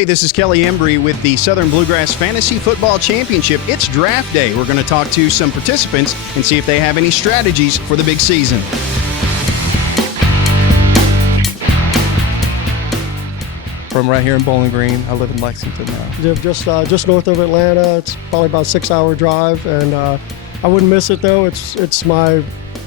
Hey, this is Kelly Embry with the Southern Bluegrass Fantasy Football Championship. It's draft day. We're going to talk to some participants and see if they have any strategies for the big season. From right here in Bowling Green. I live in Lexington now. Just north of Atlanta. It's probably about a 6-hour drive, and I wouldn't miss it though. It's my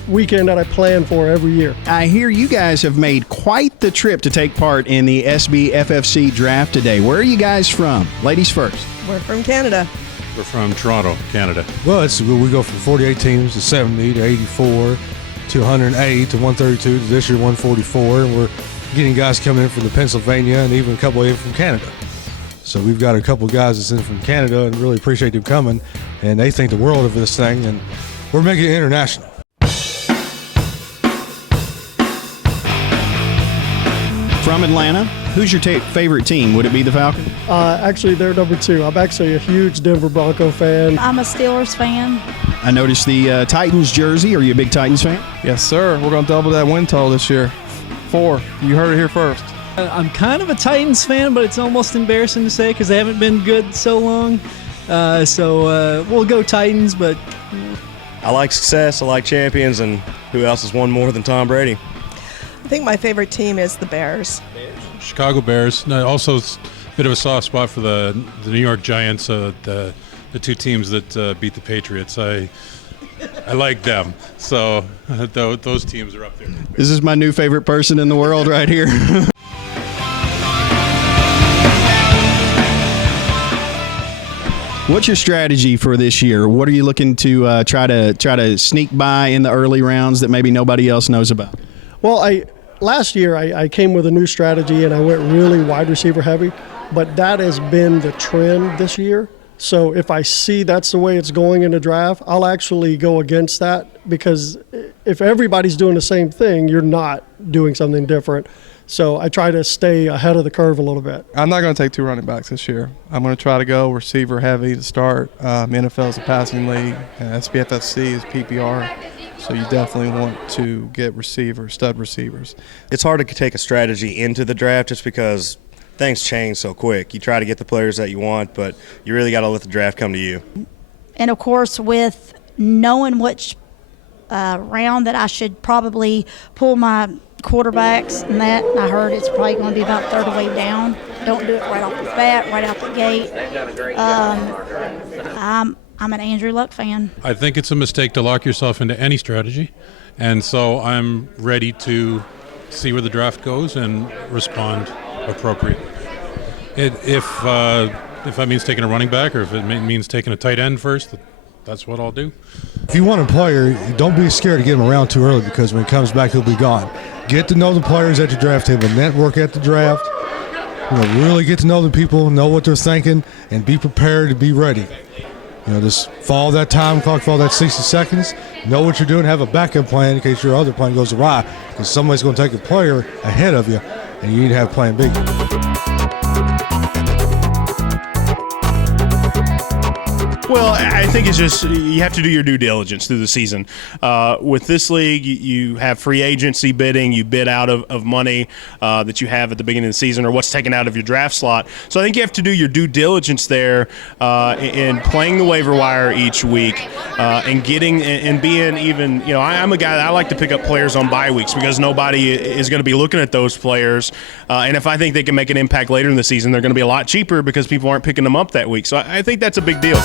weekend that I plan for every year. I hear you guys have made quite the trip to take part in the SBFFC draft today. Where are you guys from? Ladies first. We're from Canada. We're from Toronto, Canada. Well, we go from 48 teams to 70 to 84 to 108 to 132 to this year 144, and we're getting guys coming in from the Pennsylvania and even a couple in from Canada. So we've got a couple guys that's in from Canada and really appreciate them coming, and they think the world of this thing, and we're making it international. From Atlanta, who's your favorite team? Would it be the Falcons? Actually, they're number 2. I'm actually a huge Denver Bronco fan. I'm a Steelers fan. I noticed the Titans jersey. Are you a big Titans fan? Yes, sir. We're going to double that win total this year. 4. You heard it here first. I'm kind of a Titans fan, but it's almost embarrassing to say because they haven't been good so long. So we'll go Titans, but... I like success, I like champions, and who else has won more than Tom Brady? I think my favorite team is the Bears. Chicago Bears. No, also, it's a bit of a soft spot for the New York Giants, the two teams that beat the Patriots. I like them. So those teams are up there. This is my new favorite person in the world right here. What's your strategy for this year? What are you looking to try to sneak by in the early rounds that maybe nobody else knows about? Well, last year I came with a new strategy and I went really wide receiver heavy, but that has been the trend this year. So if I see that's the way it's going in the draft, I'll actually go against that, because if everybody's doing the same thing, you're not doing something different. So I try to stay ahead of the curve a little bit. I'm not going to take 2 running backs this year. I'm going to try to go receiver heavy to start. NFL is a passing league. SBFFC is PPR. So you definitely want to get stud receivers. It's hard to take a strategy into the draft just because things change so quick. You try to get the players that you want, but you really got to let the draft come to you. And, of course, with knowing which round that I should probably pull my quarterbacks and that, I heard it's probably going to be about third way down. Don't do it right off the bat, right out the gate. I'm an Andrew Luck fan. I think it's a mistake to lock yourself into any strategy, and so I'm ready to see where the draft goes and respond appropriately. If that means taking a running back, or if it means taking a tight end first, that's what I'll do. If you want a player, don't be scared to get him around too early, because when he comes back, he'll be gone. Get to know the players at your draft table, network at the draft, really get to know the people, know what they're thinking, and be prepared to be ready. Just follow that time clock, follow that 60 seconds, know what you're doing, have a backup plan in case your other plan goes awry, because somebody's going to take a player ahead of you, and you need to have plan B. Well, I think it's just you have to do your due diligence through the season. With this league, you have free agency bidding. You bid out of money that you have at the beginning of the season, or what's taken out of your draft slot. So I think you have to do your due diligence there in playing the waiver wire each week and getting and being even. I'm a guy that I like to pick up players on bye weeks because nobody is going to be looking at those players. And if I think they can make an impact later in the season, they're going to be a lot cheaper because people aren't picking them up that week. So I think that's a big deal.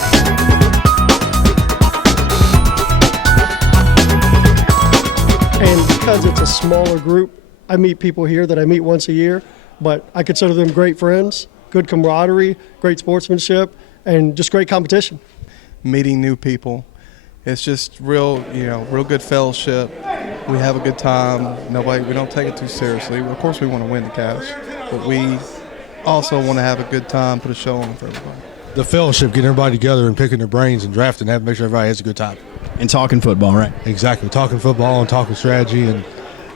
And because it's a smaller group, I meet people here that I meet once a year, but I consider them great friends, good camaraderie, great sportsmanship, and just great competition. Meeting new people. It's just real good fellowship. We have a good time. We don't take it too seriously. Of course, we want to win the cash, but we also want to have a good time, put a show on for everybody. The fellowship, getting everybody together and picking their brains and drafting, make sure everybody has a good time. And talking football, right? Exactly. Talking football and talking strategy and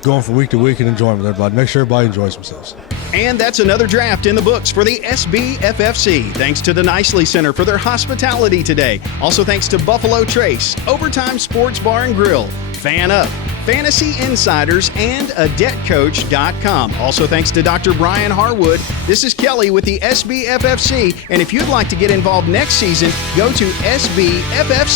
going from week to week and enjoying with everybody. Make sure everybody enjoys themselves. And that's another draft in the books for the SBFFC. Thanks to the Nicely Center for their hospitality today. Also thanks to Buffalo Trace, Overtime Sports Bar and Grill, Fan Up, Fantasy Insiders, and AdeptCoach.com. Also, thanks to Dr. Brian Harwood. This is Kelly with the SBFFC, and if you'd like to get involved next season, go to SBFFC.com.